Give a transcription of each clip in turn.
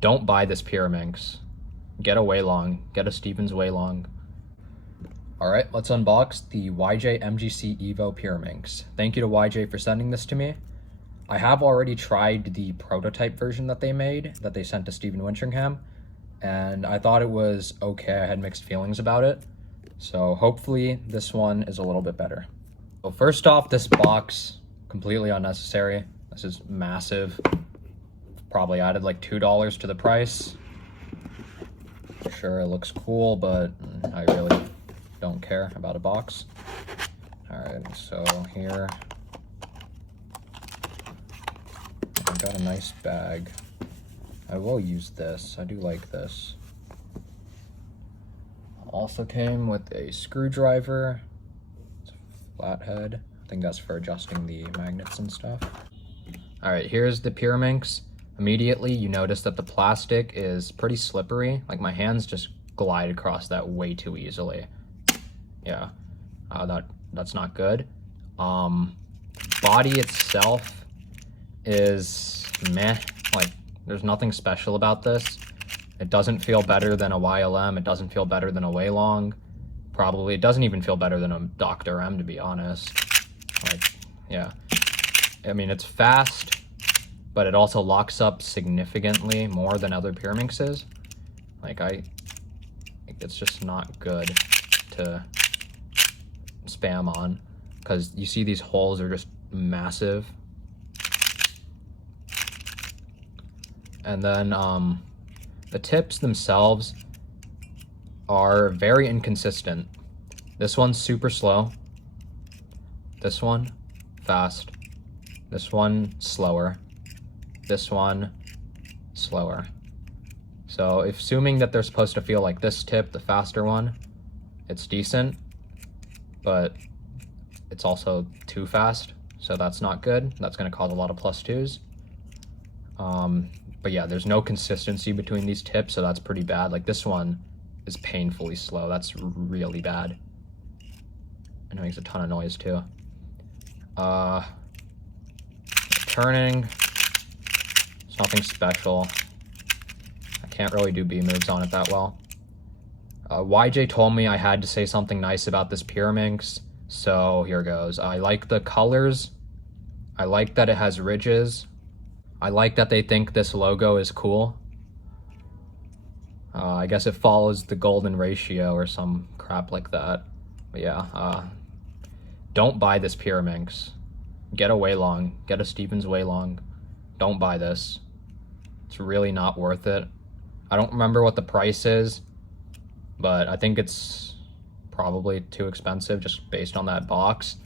Don't buy this Pyraminx. Get a Waylong. Get a Stevens Waylong. Alright, let's unbox the YJ MGC EVO Pyraminx. Thank you to YJ for sending this to me. I have already tried the prototype version that they made, that they sent to Stephen Winteringham, and I thought it was okay. I had mixed feelings about it. So hopefully this one is a little bit better. So first off, this box, completely unnecessary. This is massive. Probably added like $2 to the price. Sure, it looks cool, but I really don't care about a box. All right, so here I've got a nice bag. I will use this. I do like this. Also came with a screwdriver. It's a flathead. I think that's for adjusting the magnets and stuff. All right, here's the Pyraminx. Immediately, you notice that the plastic is pretty slippery. Like my hands just glide across that way too easily. Yeah, that's not good. Body itself is meh. Like there's nothing special about this. It doesn't feel better than a YLM. It doesn't feel better than a Waylong. Probably it doesn't even feel better than a Dr. M, to be honest. Like, yeah. I mean, it's fast, but it also locks up significantly more than other Pyraminxes. Like it's just not good to spam on, because you see these holes are just massive. And then the tips themselves are very inconsistent. This one's super slow. This one, fast. This one, slower. This one, slower. So assuming that they're supposed to feel like this tip, the faster one, it's decent, but it's also too fast, so that's not good. That's gonna cause a lot of +2s. But yeah, there's no consistency between these tips, so that's pretty bad. Like this one is painfully slow. That's really bad. And it makes a ton of noise too. Turning, it's nothing special. I can't really do B moves on it that well. YJ told me I had to say something nice about this Pyraminx, so here goes. I like the colors. I like that it has ridges. I like that they think this logo is cool. I guess it follows the golden ratio or some crap like that. But yeah, don't buy this Pyraminx. Get a Waylong. Get a Stevens Waylong. Don't buy this. It's really not worth it. I don't remember what the price is, but I think it's probably too expensive just based on that box.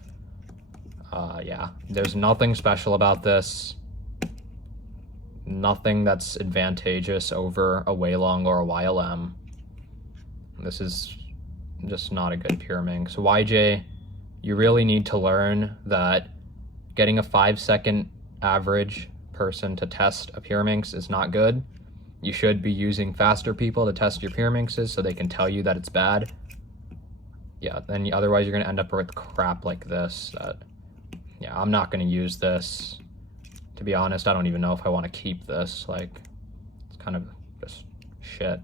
Yeah, there's nothing special about this. Nothing that's advantageous over a Waylong or a YLM. This is just not a good Pyraminx. YJ, you really need to learn that getting a 5-second average person to test a Pyraminx is not good. You should be using faster people to test your Pyraminxes so they can tell you that it's bad. Yeah, then otherwise you're gonna end up with crap like this. Yeah, I'm not gonna use this. To be honest, I don't even know if I want to keep this. Like, it's kind of just shit.